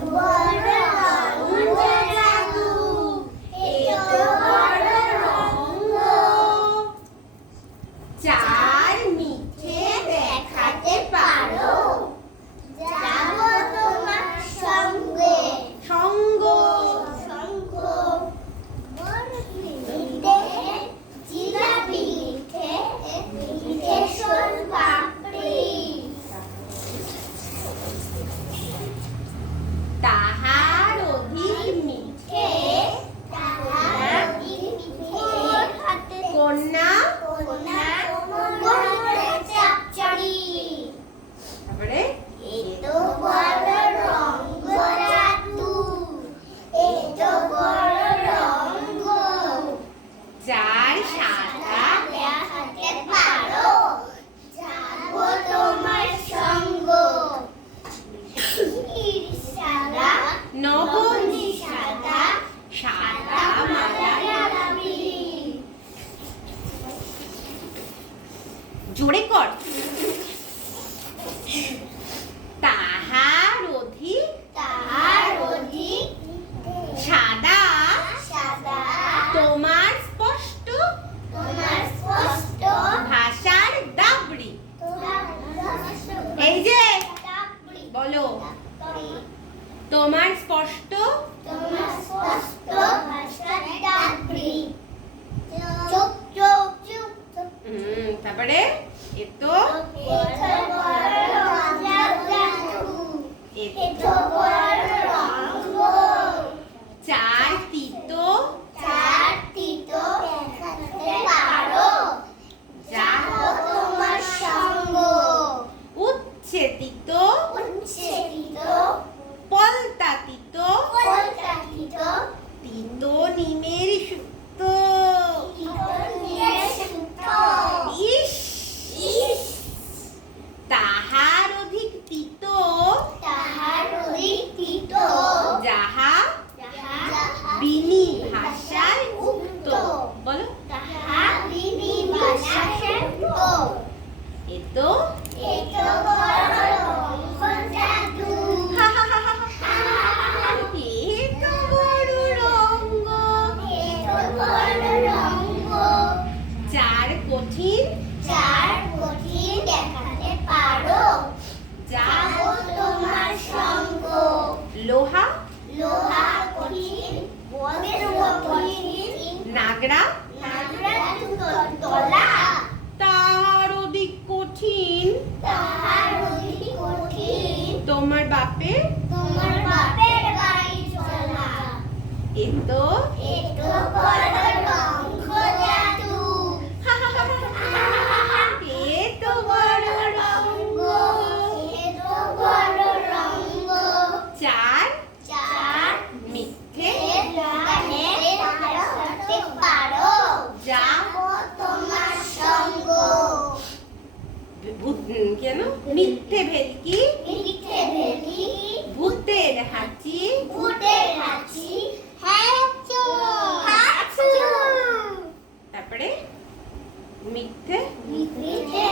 Wow. জোরে কর। তাহার অধিক তাহার অধিক সাদা সাদা তোমার স্পষ্ট তোমার স্পষ্ট ভাষার দাবড়ি। এই যে বলো। তোমার স্পষ্ট তোমার স্পষ্ট ভাষার দাবড়ি। চুপ চুপ চুপ তারপরে? এতো এতো তো? চার কঠিন চার কঠিন দেখাতে পারো যাব তোমার সঙ্গ। লোহা? লোহা কঠিন বজ্র কঠিন। নাগরা? তলা। কঠিন। তাহার বুঝি কঠিন। তোমার বাপে? তোমার বাপের বাড়ি চলা। এতো? এতো যেন মিথ্যে ভেলকি মিথ্যে ভেলকি ভূতের হাঁচি ভূতের হাঁচি হাঁচু তারপরে মিথ্যে মিথ্যে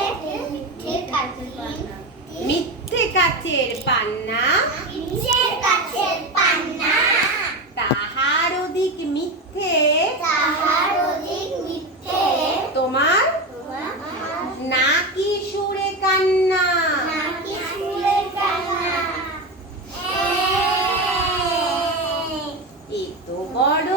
মিথ্যে কাচের পান্না মিথ্যে কাচের পান্না, মিথ্যে কাচের পান্না। ಇತ್ತು. ಗಾಡು